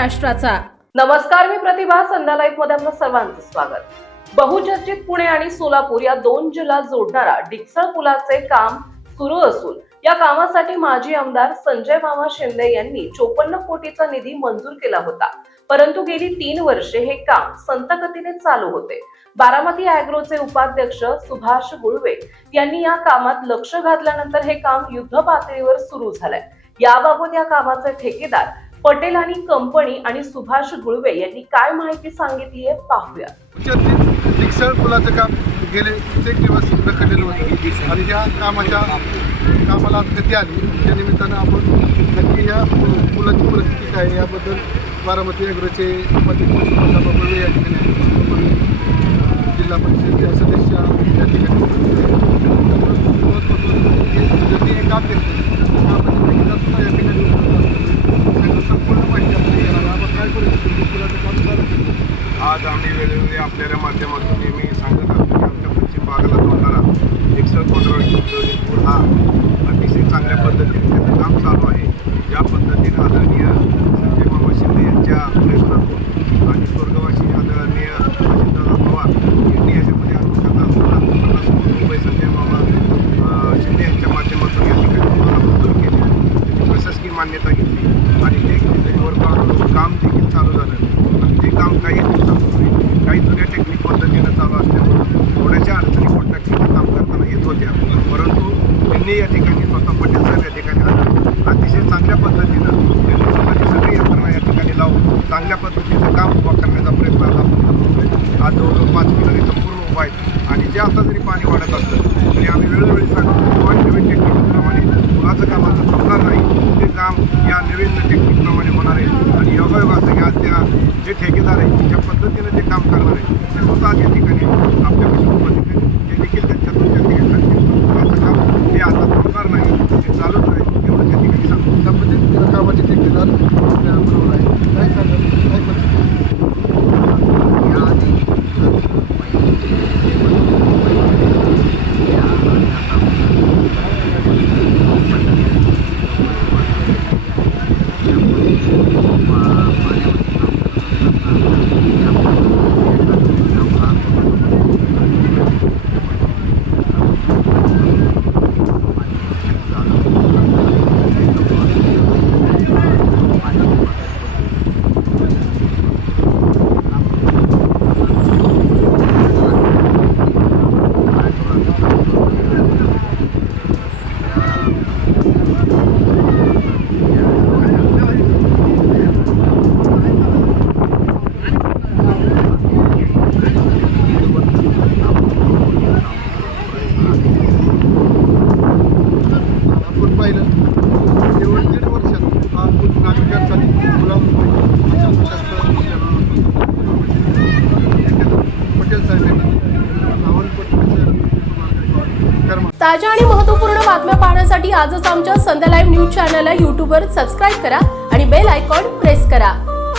महाराष्ट्राचा। नमस्कार, मी प्रतिभा। संध्या लाईव्ह मध्ये आपलं सर्वांचं स्वागत। बहुचर्चित पुणे आणि सोलापूर या दोन जिल्हा जोडणारा डिकसळ पुलाचे काम सुरू असून या कामासाठी माजी आमदार संजय मामा शिंदे यांनी 54 कोटीचा निधी मंजूर केला होता, परंतु गेली 3 वर्षे हे काम संतगतीने चालू होते। बारामती ॲग्रोचे उपाध्यक्ष सुभाष गुळवे यांनी या कामात लक्ष घातल्यानंतर हे काम युद्ध पातळीवर सुरू झालंय। याबाबत या कामाचे ठेकेदार पटेल आणि कंपनी आणि सुभाष गुळवे यांनी काय माहिती सांगितली आहे पाहूया। डिकसळ पुलाचं काम गेले कित्येक दिवस रखडलेलं होतं आणि त्या कामाला गती आली। त्या निमित्तानं आपण नक्की या पुलाची परिस्थिती काय याबद्दल बारामती ॲग्रोचे उपाध्यक्ष सुभाष गुळवे या ठिकाणी जिल्हा परिषदेच्या सदस्य या ठिकाणी हे काम सुद्धा या ठिकाणी संपूर्ण माहिती आपल्याला आपण काय करू शकतो पुलाचं काम चालू। आज आम्ही वेळोवेळी आपल्या माध्यमातून नेहमी सांगत आहोत की आमच्या पश्चिम भागाला जोडणारा डिकसळ पूल हा अतिशय चांगल्या पद्धतीने त्याचं काम चालू आहे। ज्या पद्धतीने आदरणीय संजय मामा शिंदे यांच्या प्रयत्नातून आणि स्वर्गवासी आदरणीय अजितदादा पवार यांनी याच्यामध्ये अनुषंगाने 50 कोटी रुपये संजय मामा शिंदे यांच्या माध्यमातून या ठिकाणी तुम्हाला मंजूर केले, त्याची प्रशासकीय मान्यता घेतली आणि ते डिलिव्हर काम देखील चालू झालं। आणि ते काम काही दिवसांपूर्वी काही जुन्या टेक्निक पद्धतीनं चालू असल्यामुळे थोड्याशा अडचणी कॉन्ट्रॅक्टरला काम करताना येत होत्या, परंतु त्यांनी या ठिकाणी स्वतः पटेल साहेब या ठिकाणी आलं अतिशय चांगल्या पद्धतीनं त्यांनी स्वतःची सगळी यंत्रणा या ठिकाणी लावून चांगल्या पद्धतीचं काम उभा करण्याचा प्रयत्न आता आज जवळजवळ 5 किलोमीटर पूर्ण उभा आहे। आणि जे आता जरी पाणी वाढत असलं तरी आम्ही वेळोवेळी सांगतो किंवा नवीन टेक्निकप्रमाणे पुलाचं काम आता थांबणार नाही, ते काम या नवीन टेक्निकप्रमाणे होणार आहे। आणि योगायोग असं की आज त्या जे ठेकेदार आहे ज्या पद्धतीनं ते काम करणार आहे ते स्वतः या ठिकाणी आपल्यापाशी उपस्थित आहेत, ते देखील त्यांच्यातून त्या ठिकाणी सांगतील पुलाचं काम हे आता थांबणार नाही, ते चालूच राहील एवढं त्या ठिकाणी सांगतो। त्या पद्धतीनं कामाचे ठेकेदार आपल्या बरोबर आहे। काय सांगाल काय परिस्थिती पाहिलं केवळ 1.5 वर्षात हा पूल नागरिकांसाठी खुला पटेल साहेबांनी ताज्या आणि महत्त्वपूर्ण बातम्या पाहण्यासाठी आजच आमच्या संध्या लाईव्ह न्यूज चॅनलला YouTube वर सबस्क्राईब करा आणि बेल आयकॉन प्रेस करा।